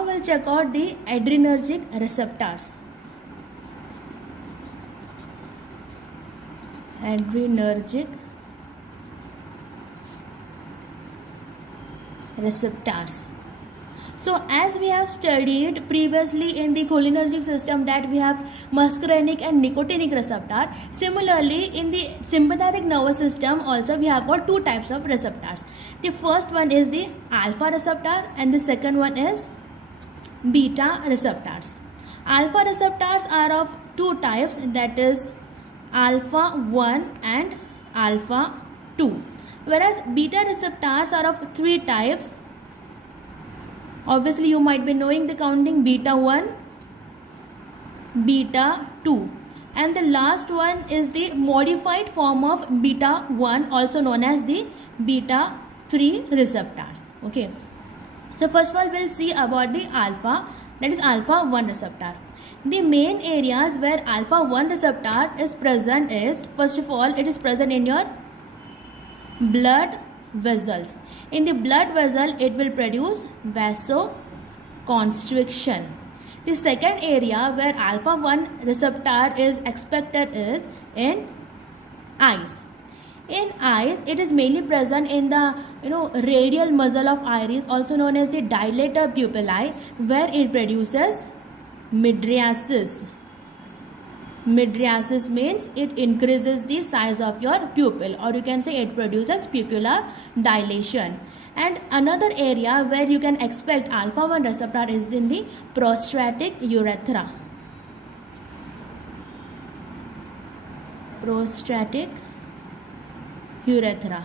now we'll check out the adrenergic receptors. Adrenergic receptors. So as we have studied previously in the cholinergic system that we have muscarinic and nicotinic receptor, similarly in the sympathetic nervous system also we have got two types of receptors. The first one is the alpha receptor and the second one is beta receptors. Alpha receptors are of two types, that is alpha 1 and alpha 2, whereas beta receptors are of three types. Obviously you might be knowing the counting: beta 1, beta 2, and the last one is the modified form of beta 1, also known as the beta 3 receptors. Okay, so first of all we'll see about the alpha, that is alpha 1 receptor. The main areas where alpha 1 receptor is present is, first of all, it is present in your blood vessels. In the blood vessel it will produce vasoconstriction. The second area where alpha 1 receptor is expected is in eyes. In eyes it is mainly present in the radial muscle of iris, also known as the dilator pupillae, where it produces mydriasis. Mydriasis means it increases the size of your pupil, or you can say it produces pupillar dilation. And another area where you can expect alpha 1 receptor is in the prostatic urethra. Prostatic urethra,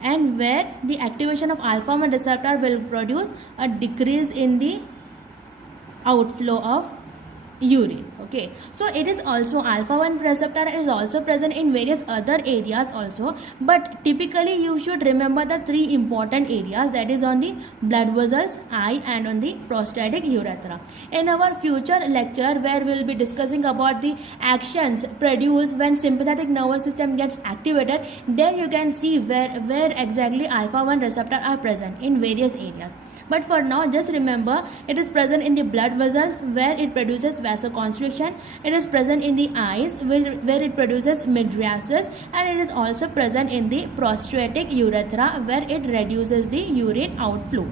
and where the activation of alpha 1 receptor will produce a decrease in the outflow of urine. Okay, so it is also alpha 1 receptor is also present in various other areas also, but typically you should remember the three important areas, that is on the blood vessels, eye, and on the prostatic urethra. In our future lecture where we will be discussing about the actions produced when sympathetic nervous system gets activated, there you can see where exactly alpha 1 receptor are present in various areas. But for now, just remember, it is present in the blood vessels where it produces vasoconstriction. It is present in the eyes where it produces mydriasis, and it is also present in the prostatic urethra where it reduces the urine outflow.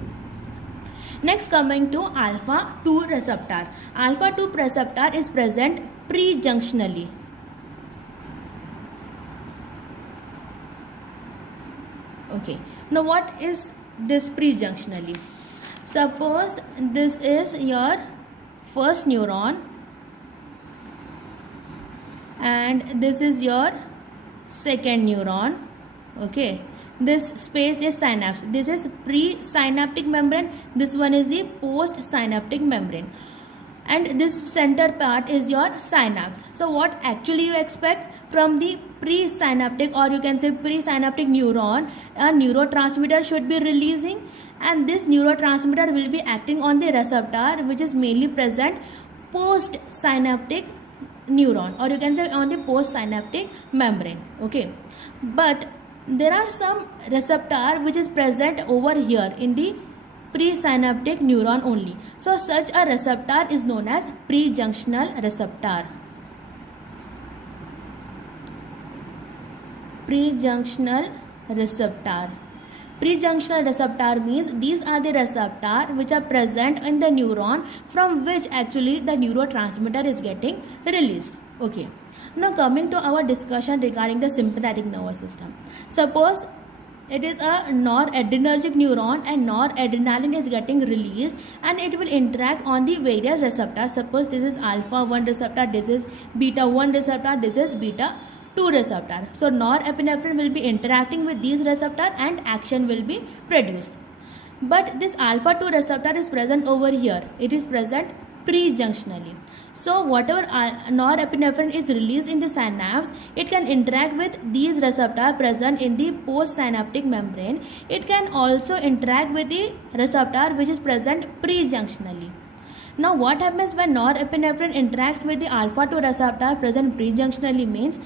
Next, coming to alpha 2 receptor. Alpha 2 receptor is present prejunctionally. Okay, now what is this prejunctionally? Suppose this is your first neuron and this is your second neuron. Okay, this space is synapse. This is pre-synaptic membrane, this one is the post-synaptic membrane, and this center part is your synapse. So what actually you expect from the presynaptic, or you can say presynaptic neuron? A neurotransmitter should be releasing, and this neurotransmitter will be acting on the receptor which is mainly present post-synaptic neuron, or you can say on the post-synaptic membrane. Okay, but there are some receptor which is present over here in the presynaptic neuron only. So such a receptor is known as prejunctional receptor. Prejunctional receptor. Prejunctional receptor means these are the receptors which are present in the neuron from which actually the neurotransmitter is getting released. Okay, now coming to our discussion regarding the sympathetic nervous system. Suppose it is a noradrenergic neuron and noradrenaline is getting released and it will interact on the various receptors. Suppose this is alpha 1 receptor, this is beta 1 receptor, this is beta 2 receptor. So norepinephrine will be interacting with these receptors and action will be produced. But this alpha 2 receptor is present over here. It is present prejunctionally. So whatever norepinephrine is released in the synapse, it can interact with these receptors present in the postsynaptic membrane. It can also interact with the receptor which is present prejunctionally. Now what happens when norepinephrine interacts with the alpha 2 receptor present prejunctionally means,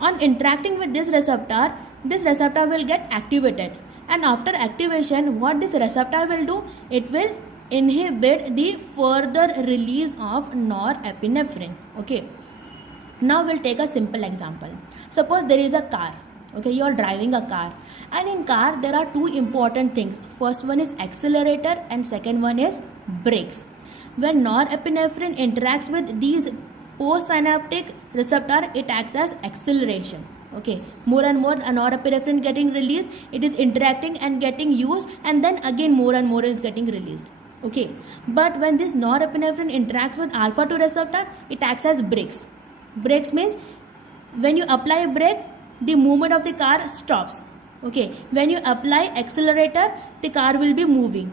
on interacting with this receptor will get activated, and after activation what this receptor will do, it will inhibit the further release of norepinephrine. Okay. Now we'll take a simple example. Suppose there is a car. Okay, you are driving a car, and in car there are two important things. First one is accelerator and second one is brakes. When norepinephrine interacts with these postsynaptic receptor, it acts as acceleration. Okay, more and more norepinephrine getting released, it is interacting and getting used, and then again more and more is getting released. Okay, but when this norepinephrine interacts with alpha 2 receptor, it acts as brakes. Brakes means when you apply a brake, the movement of the car stops. Okay, when you apply accelerator, the car will be moving.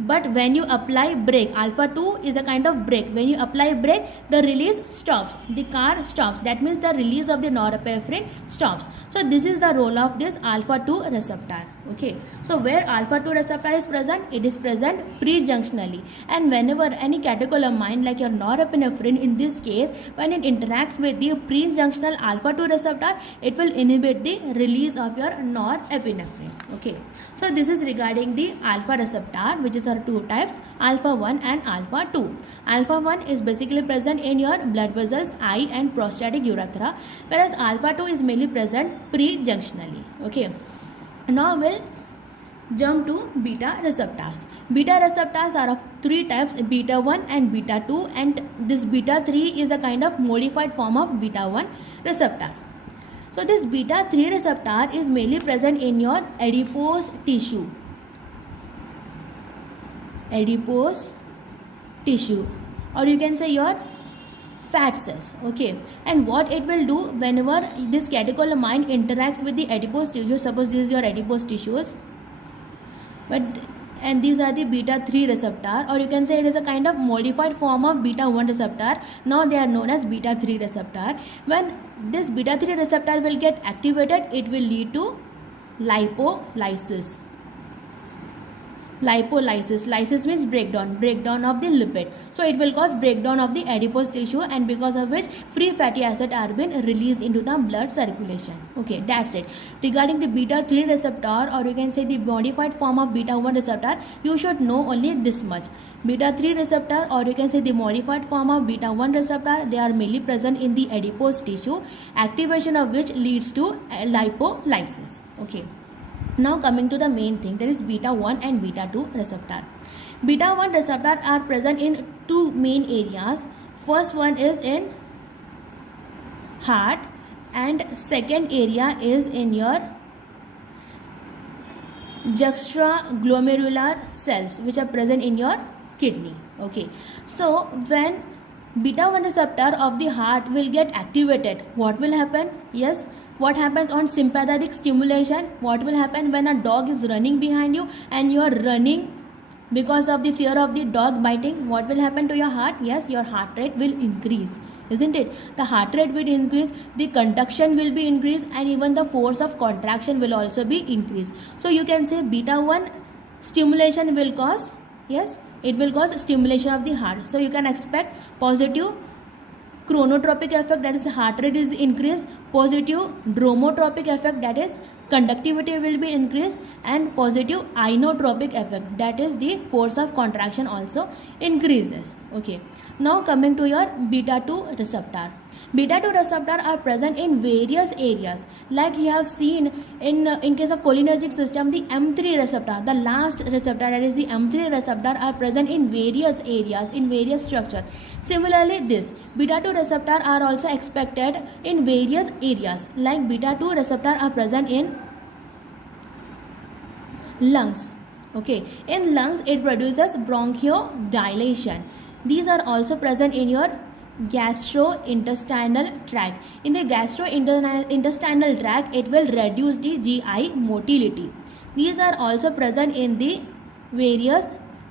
But when you apply brake, alpha 2 is a kind of brake. When you apply brake, the release stops. The car stops. That means the release of the norepinephrine stops. So this is the role of this alpha 2 receptor. Okay. So where alpha 2 receptor is present, it is present prejunctionally. And whenever any catecholamine like your norepinephrine, in this case, when it interacts with the prejunctional alpha 2 receptor, it will inhibit the release of your norepinephrine. Okay. So this is regarding the alpha receptor, which is two types, alpha 1 and alpha 2. Alpha 1 is basically present in your blood vessels, eye and prostatic urethra, whereas alpha 2 is mainly present prejunctionally. Okay. Now we'll jump to beta receptors. Beta receptors are of three types, beta 1 and beta 2, and this beta 3 is a kind of modified form of beta 1 receptor. So this beta 3 receptor is mainly present in your adipose tissue. Adipose tissue, or you can say your fat cells. Okay, and what it will do whenever this catecholamine interacts with the adipose tissue, suppose this is your adipose tissues, and these are the beta 3 receptor, or you can say it is a kind of modified form of beta 1 receptor. Now they are known as beta 3 receptor. When this beta 3 receptor will get activated, it will lead to lipolysis. Lysis means breakdown of the lipid. So it will cause breakdown of the adipose tissue, and because of which free fatty acid are being released into the blood circulation. Okay, that's it. Regarding the beta 3 receptor, or you can say the modified form of beta 1 receptor, you should know only this much. Beta 3 receptor, or you can say the modified form of beta 1 receptor, they are mainly present in the adipose tissue, activation of which leads to lipolysis. Okay. Now coming to the main thing, that is beta 1 and beta 2 receptor. Beta 1 receptor are present in two main areas. First one is in heart, and second area is in your juxtaglomerular cells, which are present in your kidney. Okay, so when beta 1 receptor of the heart will get activated, what will happen? Yes, what happens on sympathetic stimulation? What will happen when a dog is running behind you and you are running because of the fear of the dog biting? What will happen to your heart? Yes, your heart rate will increase, isn't it? The heart rate will increase, the conduction will be increased, and even the force of contraction will also be increased. So you can say beta 1 stimulation will cause, yes, it will cause stimulation of the heart. So you can expect positive chronotropic effect, that is heart rate is increased, positive dromotropic effect, that is conductivity will be increased, and positive inotropic effect, that is the force of contraction also increases. Okay, now coming to your beta 2 receptor. Beta 2 receptor are present in various areas, like you have seen in case of cholinergic system, the M3 receptor, the last receptor, that is the M3 receptor, are present in various areas, in various structure. Similarly, this beta 2 receptor are also expected in various areas, like beta 2 receptor are present in lungs. Okay, in lungs it produces bronchodilation. These are also present in your gastrointestinal tract. In the gastrointestinal tract, it will reduce the GI motility. These are also present in the various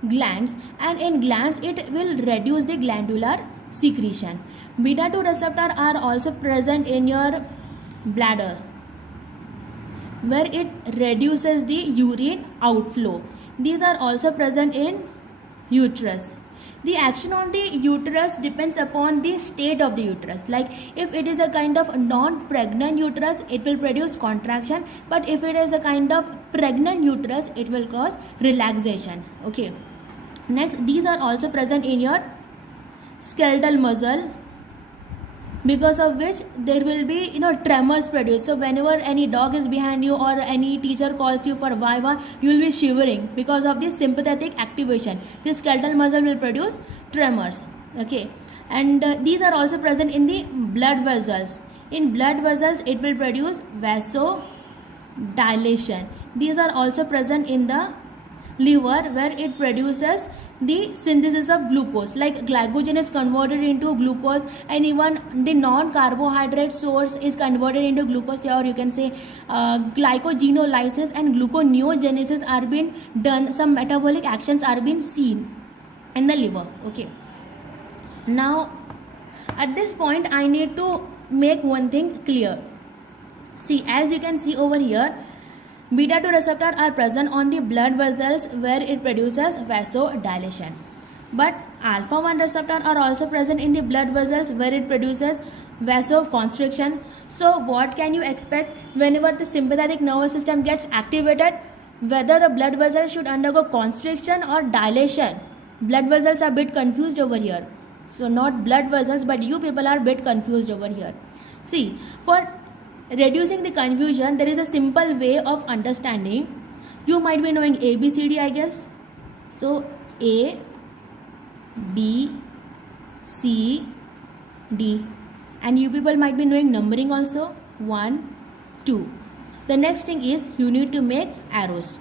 glands, and in glands it will reduce the glandular secretion. Beta 2 receptor are also present in your bladder, where it reduces the urine outflow. These are also present in uterus. The action on the uterus depends upon the state of the uterus. Like if it is a kind of non-pregnant uterus, it will produce contraction, but if it is a kind of pregnant uterus, it will cause relaxation. Okay. Next, these are also present in your skeletal muscle, because of which there will be tremors produced. So whenever any dog is behind you or any teacher calls you for viva, you will be shivering because of this sympathetic activation. This skeletal muscle will produce tremors. Okay, and these are also present in the blood vessels. In blood vessels it will produce vasodilation. These are also present in the liver, where it produces the synthesis of glucose, like glycogen is converted into glucose, and even the non-carbohydrate source is converted into glucose, or you can say glycogenolysis and gluconeogenesis are being done. Some metabolic actions are being seen in the liver. Okay, now at this point I need to make one thing clear. See, as you can see over here, beta 2 receptors are present on the blood vessels where it produces vasodilation. But alpha 1 receptors are also present in the blood vessels where it produces vasoconstriction. So what can you expect whenever the sympathetic nervous system gets activated? Whether the blood vessels should undergo constriction or dilation. Blood vessels are a bit confused over here. So not blood vessels, but you people are a bit confused over here. See, for reducing the confusion, there is a simple way of understanding. You might be knowing A, B, C, D, I guess. So A, B, C, D, and you people might be knowing numbering also. 1, 2. The next thing is you need to make arrows.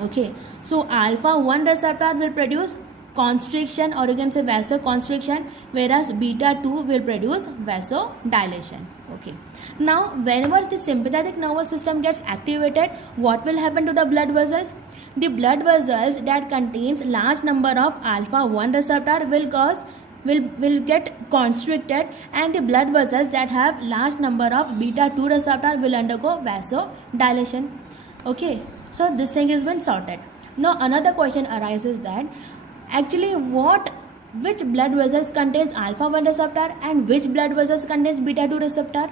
Okay, so alpha 1 receptor will produce constriction, or you can say vasoconstriction, whereas beta 2 will produce vasodilation. Okay, now whenever the sympathetic nervous system gets activated, what will happen to the blood vessels? The blood vessels that contains large number of alpha 1 receptor will get constricted, and the blood vessels that have large number of beta 2 receptor will undergo vasodilation. Okay, so this thing has been sorted. Now another question arises that actually which blood vessels contains alpha 1 receptor and which blood vessels contains beta 2 receptor?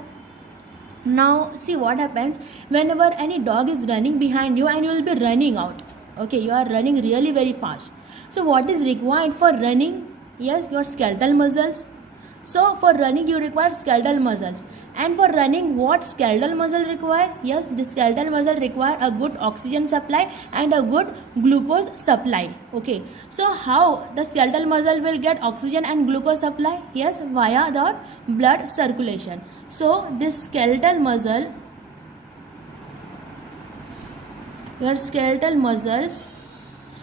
Now see what happens whenever any dog is running behind you and you will be running out. Okay, you are running really very fast. So what is required for running? Yes, your skeletal muscles. So for running you require skeletal muscles. And for running, what skeletal muscle require? Yes, the skeletal muscle require a good oxygen supply and a good glucose supply. Okay, so how the skeletal muscle will get oxygen and glucose supply? Yes, via the blood circulation. So this skeletal muscle, your skeletal muscles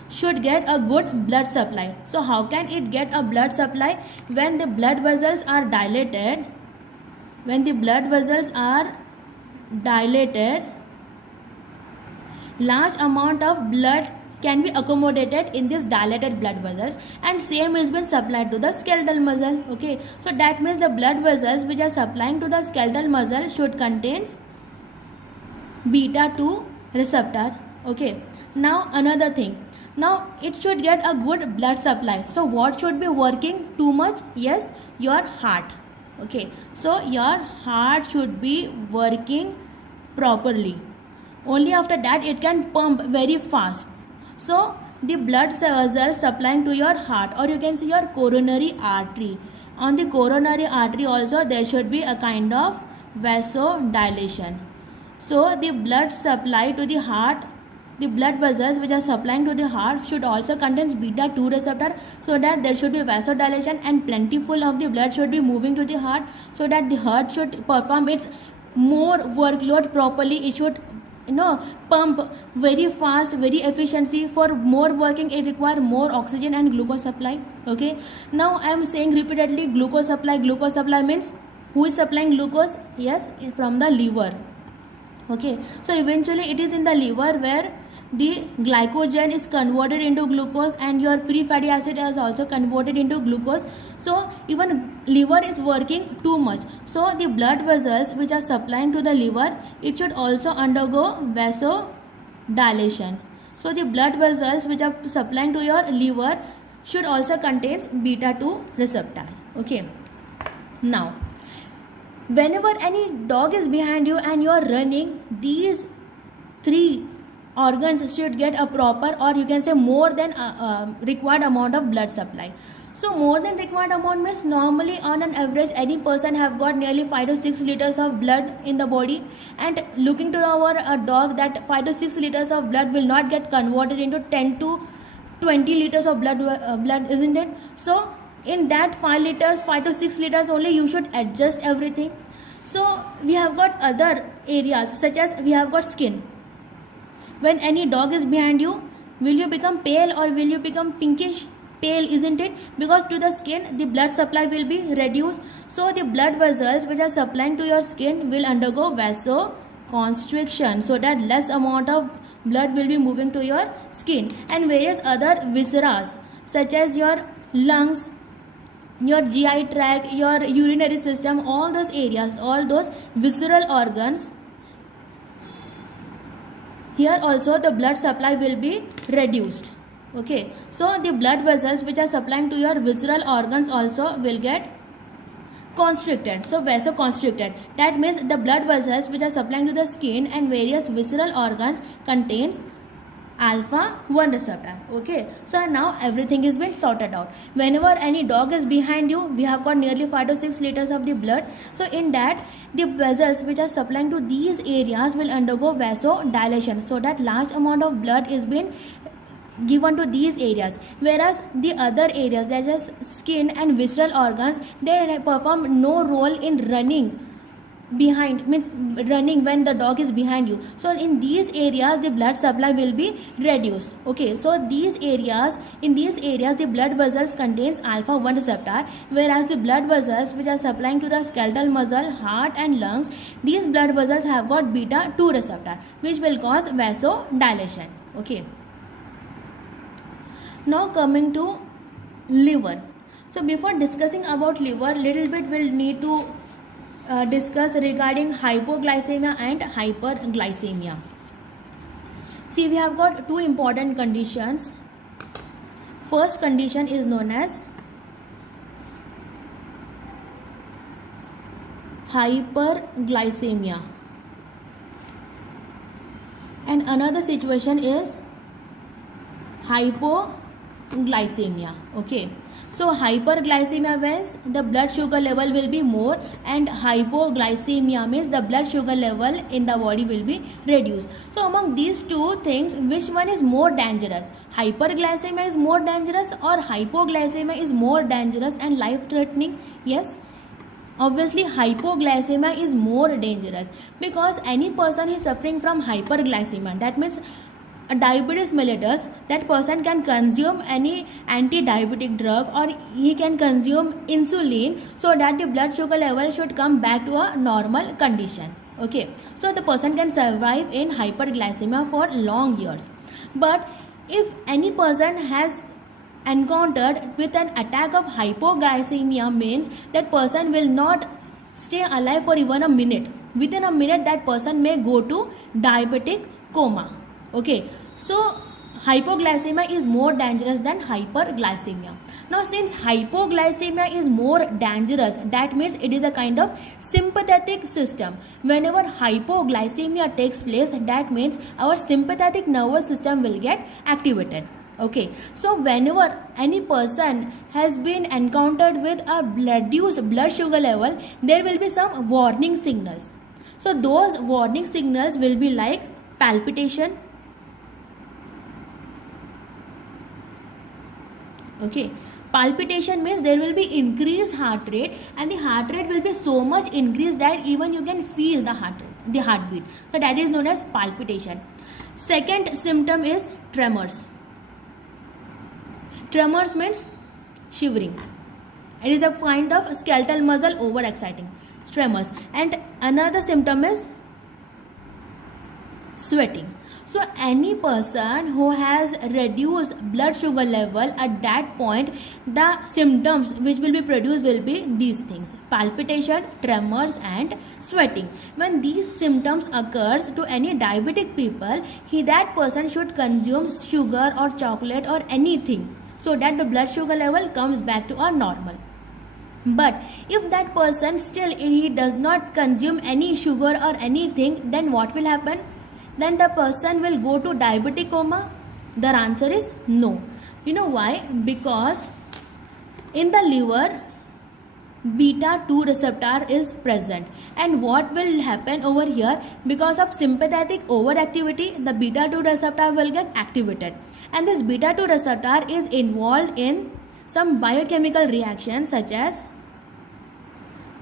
should get a good blood supply. So how can it get a blood supply? When the blood vessels are dilated, large amount of blood can be accommodated in these dilated blood vessels, and same has been supplied to the skeletal muscle. Okay, so that means the blood vessels which are supplying to the skeletal muscle should contains beta 2 receptor. Okay, now another thing, now it should get a good blood supply. So what should be working too much? Yes, your heart. Okay, so your heart should be working properly. Only after that it can pump very fast. So the blood vessels supplying to your heart, or you can see your coronary artery. On the coronary artery also there should be a kind of vasodilation. So the blood supply to the heart, the blood vessels which are supplying to the heart should also contains beta 2 receptor, so that there should be vasodilation and plentiful of the blood should be moving to the heart, so that the heart should perform its more workload properly. It should pump very fast, very efficiency. For more working it require more oxygen and glucose supply. Okay, now I am saying repeatedly glucose supply means who is supplying glucose? Yes, from the liver. Okay, so eventually it is in the liver where the glycogen is converted into glucose, and your free fatty acid is also converted into glucose. So even liver is working too much. So the blood vessels which are supplying to the liver, it should also undergo vasodilation. So the blood vessels which are supplying to your liver should also contains beta 2 receptor. Okay, now whenever any dog is behind you and you are running, these three organs should get a proper, or you can say more than required amount of blood supply. So more than required amount means normally on an average any person have got nearly 5 to 6 liters of blood in the body, and looking to our dog, that 5 to 6 liters of blood will not get converted into 10 to 20 liters of blood, isn't it? So in that 5 to 6 liters only you should adjust everything. So we have got other areas, such as we have got skin. When any dog is behind you, will you become pale or will you become pinkish? Pale, isn't it? Because to the skin the blood supply will be reduced, so the blood vessels which are supplying to your skin will undergo vasoconstriction, so that less amount of blood will be moving to your skin. And various other viscera such as your lungs, your GI tract, your urinary system, all those areas, all those visceral organs, here also the blood supply will be reduced. Okay, so the blood vessels which are supplying to your visceral organs also will get constricted, so vasoconstricted. That means the blood vessels which are supplying to the skin and various visceral organs contains alpha-1 receptor. Okay, so now everything is been sorted out. Whenever any dog is behind you, we have got nearly 5 to 6 liters of the blood. So in that, the vessels which are supplying to these areas will undergo vasodilation, so that large amount of blood is been given to these areas, whereas the other areas, that is skin and visceral organs, they perform no role in running behind, means running when the dog is behind you. So in these areas the blood supply will be reduced. Okay, so in these areas the blood vessels contains alpha-1 receptor, whereas the blood vessels which are supplying to the skeletal muscle, heart and lungs, these blood vessels have got beta-2 receptor, which will cause vasodilation. Okay, now coming to liver. So before discussing about liver, little bit we'll need to discuss regarding hypoglycemia and hyperglycemia. See, we have got two important conditions. First condition is known as hyperglycemia, and another situation is hypoglycemia. Okay, so hyperglycemia means the blood sugar level will be more, and hypoglycemia means the blood sugar level in the body will be reduced. So among these two things, which one is more dangerous? Hyperglycemia is more dangerous or hypoglycemia is more dangerous and life threatening? Yes, obviously hypoglycemia is more dangerous, because any person is suffering from hyperglycemia, that means a diabetes mellitus, that person can consume any anti-diabetic drug, or he can consume insulin, so that the blood sugar level should come back to a normal condition. Okay, so the person can survive in hyperglycemia for long years. But if any person has encountered with an attack of hypoglycemia, means that person will not stay alive for even a minute. Within a minute that person may go to diabetic coma. Okay, so hypoglycemia is more dangerous than hyperglycemia. Now since hypoglycemia is more dangerous, that means it is a kind of sympathetic system. Whenever hypoglycemia takes place, that means our sympathetic nervous system will get activated. Okay, so whenever any person has been encountered with a reduced blood sugar level, there will be some warning signals. So those warning signals will be like palpitation. Okay, palpitation means there will be increased heart rate, and the heart rate will be so much increased that even you can feel the heartbeat. So that is known as palpitation. Second symptom is tremors. Tremors means shivering. It is a kind of skeletal muscle overexciting. Tremors. And another symptom is sweating. So any person who has reduced blood sugar level, at that point the symptoms which will be produced will be these things: palpitation, tremors and sweating. When these symptoms occurs to any diabetic people, that person should consume sugar or chocolate or anything, so that the blood sugar level comes back to a normal. But if that person still he does not consume any sugar or anything, then what will happen? then the person will go to diabetic coma? The answer is no. You know why? Because in the liver, beta 2 receptor is present, and what will happen over here, because of sympathetic overactivity, the beta 2 receptor will get activated, and this beta 2 receptor is involved in some biochemical reactions such as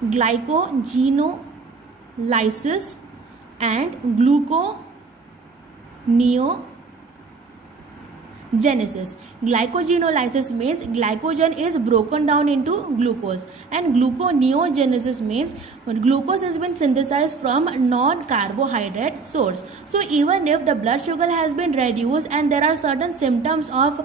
glycogenolysis and gluconeogenesis. Glycogenolysis means glycogen is broken down into glucose, and gluconeogenesis means glucose has been synthesized from non-carbohydrate source. So even if the blood sugar has been reduced and there are certain symptoms of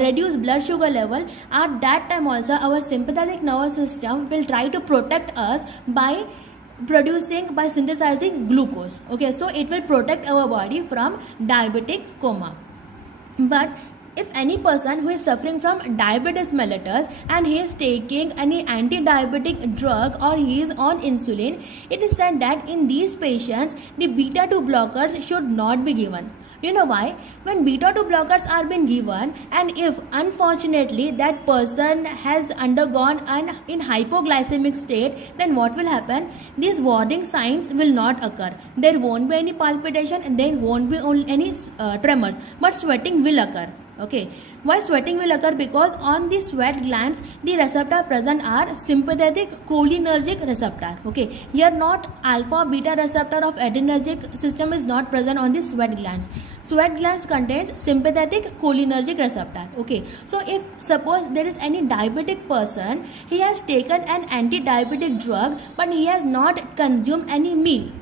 reduced blood sugar level, at that time also our sympathetic nervous system will try to protect us by synthesizing glucose. Okay, so it will protect our body from diabetic coma. But if any person who is suffering from diabetes mellitus and he is taking any anti-diabetic drug or he is on insulin, it is said that in these patients the beta 2 blockers should not be given. You know why? When beta 2 blockers are being given, and if unfortunately that person has undergone an in hypoglycemic state, then what will happen? These warning signs will not occur. There won't be any palpitation and there won't be any tremors, but sweating will occur. Okay, why sweating will occur? Because on the sweat glands the receptor present are sympathetic cholinergic receptor. Okay, here not alpha beta receptor of adrenergic system is not present on the sweat glands. Sweat glands contains sympathetic cholinergic receptor. Okay, so if suppose there is any diabetic person, he has taken an anti-diabetic drug but he has not consumed any meal,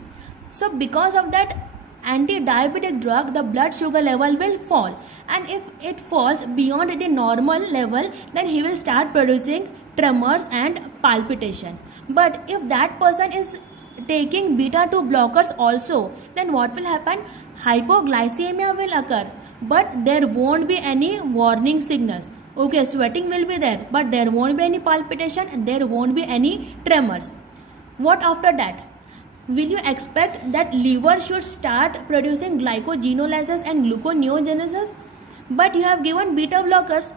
so because of that anti-diabetic drug the blood sugar level will fall, and if it falls beyond the normal level, then he will start producing tremors and palpitation. But if that person is taking beta 2 blockers also, then what will happen? Hypoglycemia will occur, but there won't be any warning signals. Okay, sweating will be there, but there won't be any palpitation and there won't be any tremors. What after that? Will you expect that liver should start producing glycogenolysis and gluconeogenesis? But you have given beta blockers.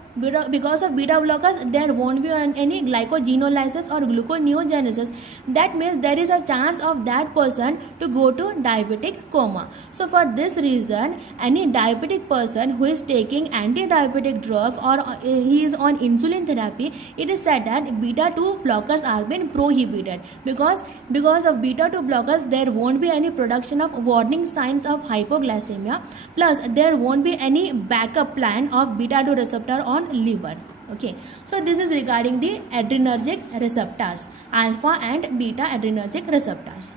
Because of beta blockers, there won't be any glycogenolysis or gluconeogenesis. That means there is a chance of that person to go to diabetic coma. So for this reason, any diabetic person who is taking anti-diabetic drug or he is on insulin therapy, it is said that beta 2 blockers are being prohibited, because of beta 2 blockers there won't be any production of warning signs of hypoglycemia, plus there won't be any backup plan of beta 2 receptor on liver. Okay, so this is regarding the adrenergic receptors, alpha and beta adrenergic receptors.